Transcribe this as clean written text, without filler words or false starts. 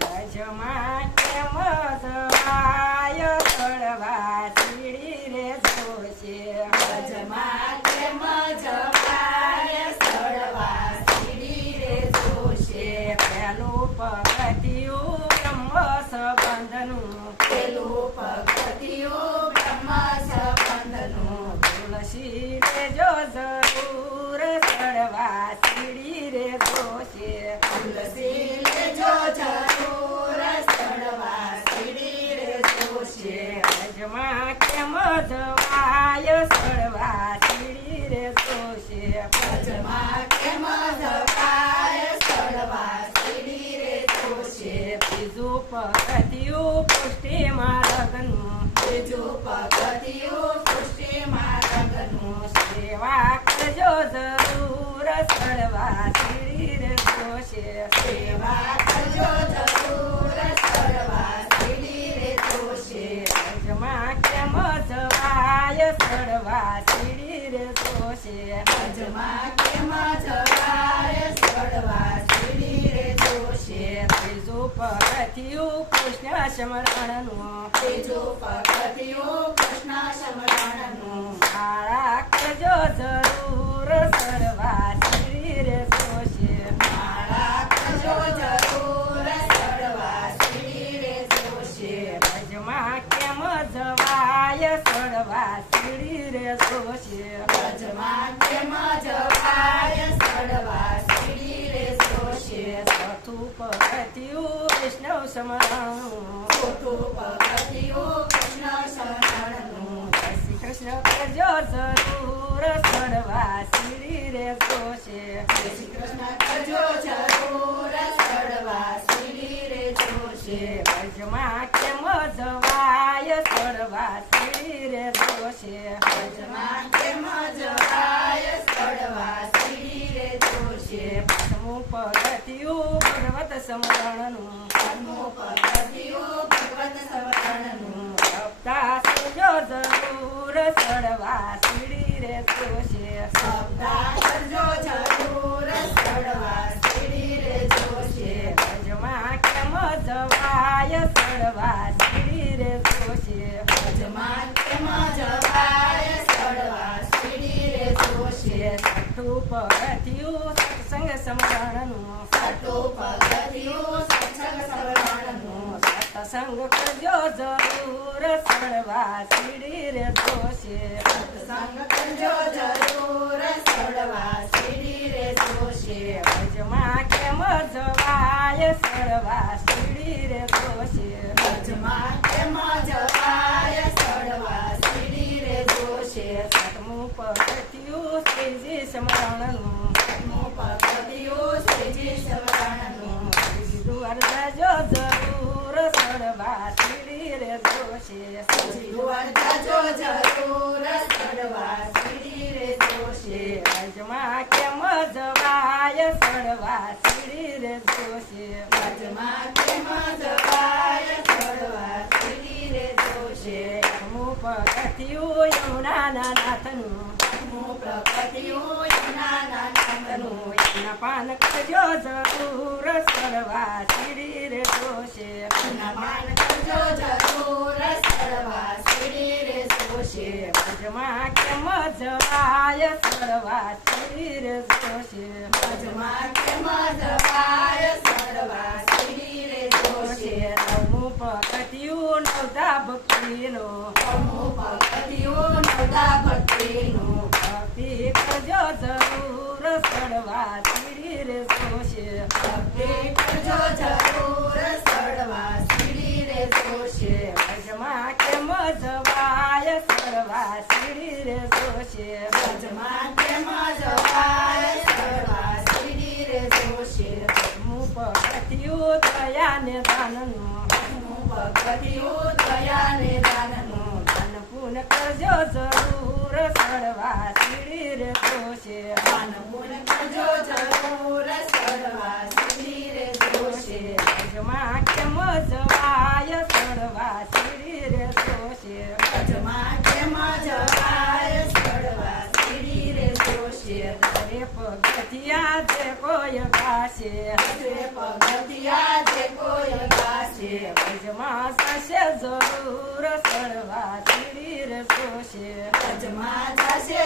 રાજમાં કેમ જવાય ચડવા સીડી રે જોશે રાજમાં કેમ જવાય ચડવા સીડી રે જોશે પેલું પગથિયું બ્રહ્મ સંબંધનું પેલું પગથિયું બ્રહ્મ સંબંધનું તુલસી રે જો જરૂર ચડવા સીડી રે જોશે તુલસી લેજો જરૂર ચડવા સીડી રે જોશે રાજમાં કેમ જવાય ચડવા સીડી રે જોશે રાજમાં કેમ જવાય ચડવા સીડી રે જોશે ત્રીજું પગથિયું પુષ્ટિ માર્ગનું બીજું પગથિયું પુષ્ટિ માર્ગનું સેવા કરજો જરૂર ચડવા સીડી રે જોશે સેવા કરજો જરૂર ચડવા સીડી રે જોશે રાજમાં કેમ જવાય ચડવા સીડી રે જોશે રાજમાં કેમ જવાય ચડવા સીડી રે જોશે ત્રીજું પગથિયું કૃષ્ણ સ્મરણનું ત્રીજું પગથિયું કૃષ્ણ સ્મરણનું માળા કરજો જરૂર ચડવા સીડી રે જોશે માળા કરજો જરૂર ચડવા સીડી રે જોશે રાજમાં કેમ જવાય ચડવા સીડી રે જોશે રાજમાં કેમ જવાય ચડવા સીડી રે જોશે ચોથું પગથિયું વૈષ્ણવ સ્મરણનું ચોથું પગથિયું કૃષ્ણ સ્મરણનું જય શ્રી કૃષ્ણ કરજો જરૂર ચડવા સીડી રે જોશે જય શ્રી કૃષ્ણ કરજો જરૂર ચડવા સીડી રે જોશે રાજમાં કેમ જવાય ચડવા સીડી રે જોશે રાજમાં કેમ જવાય ચડવા સીડી રે જોશે પાંચમું પગથિયું ભગવત સ્મરણનું પાંચમું પગથિયું ભગવત સ્મરણનું સપ્તાહ કરજો જરૂર ચડવા સીડી રે જોશે સપ્તાહ કરજો જરૂર ચડવા સીડી રે જોશે રાજમાં કેમ જવાય ચડવા સીડી રે જોશે રાજમાં કેમ જવાય ચડવા સીડી રે જોશે છઠ્ઠું પગથિયું સત્સંગ સ્મરણનું છઠ્ઠું પગથિયું સત્સંગ સ્મરણનું સત્સંગ કરજો જરૂર ચડવા સીડી રે જોશે સત્સંગ કરજો જરૂર ચડવા સીડી રે જોશે રાજમાં કેમ જવાય ચડવા સીડી રે જોશે રાજમાં કેમ જવાય ચડવા સીડી રે જોશે સાતમું પગથિયું શ્રીજી સ્મરણનું સાતમું પગથિયું શ્રીજી સ્મરણનું દ્વાર જાજો જરૂર ચડવા સીડી રે જોશે દ્વાર જાજો જરૂર ચડવા સીડી રે જોશે રાજમાં કેમ જવાય ચડવા સીડી રે જોશે રાજમાં કેમ જવાય ચડવા સીડી રે જોશે આઠમું પગથિયું યમુનાના નાથનું આઠમું પગથિયું યમુનાના નાથનું એના પાન કરજો જરૂર ચડવા સીડી રે જોશે નમન કરજો જરૂર ચડવા સીડી રે જોશે રાજમાં કેમ જવાય ચડવા સીડી રે જોશે રાજમાં કેમ જવાય ચડવા સીડી રે જોશે નવમું પગથિયું નવતા ભક્તિનો નવમું પગથિયું નવદા ભક્તિનું ભક્તિ કરજો જરૂર ચડવા સીડી રે જોશે ભક્તિ કરજો જરૂર ચડવા સીડી રે જોશે રાજમાં કેમ જવાય ચડવા સીડી રે જોશે રાજમાં કેમ જવાય ચડવા સીડી રે જોશે દસમું પગથિયું દયા ને દાનનું નવમું પગથિયું દયા ને દાનનું દાન પૂન કરજો જરૂર ચડવા સીડી રે જોશે દાન પુણ્ય કરજો જરૂર ચડવા સીડી રે જોશે રાજમાં કેમ જવાય ચડવા સીડી રે જોશે રાજમાં કેમ જવાય ચડવા સીડી રે જોશે રે પગ પગથિયા જે કોઈ ગાશે હજે પગથિયા જે કોઈ ગાશે ભજમાં થશે જરૂર સળવા સીડી રે જોશે ભજમાં જશે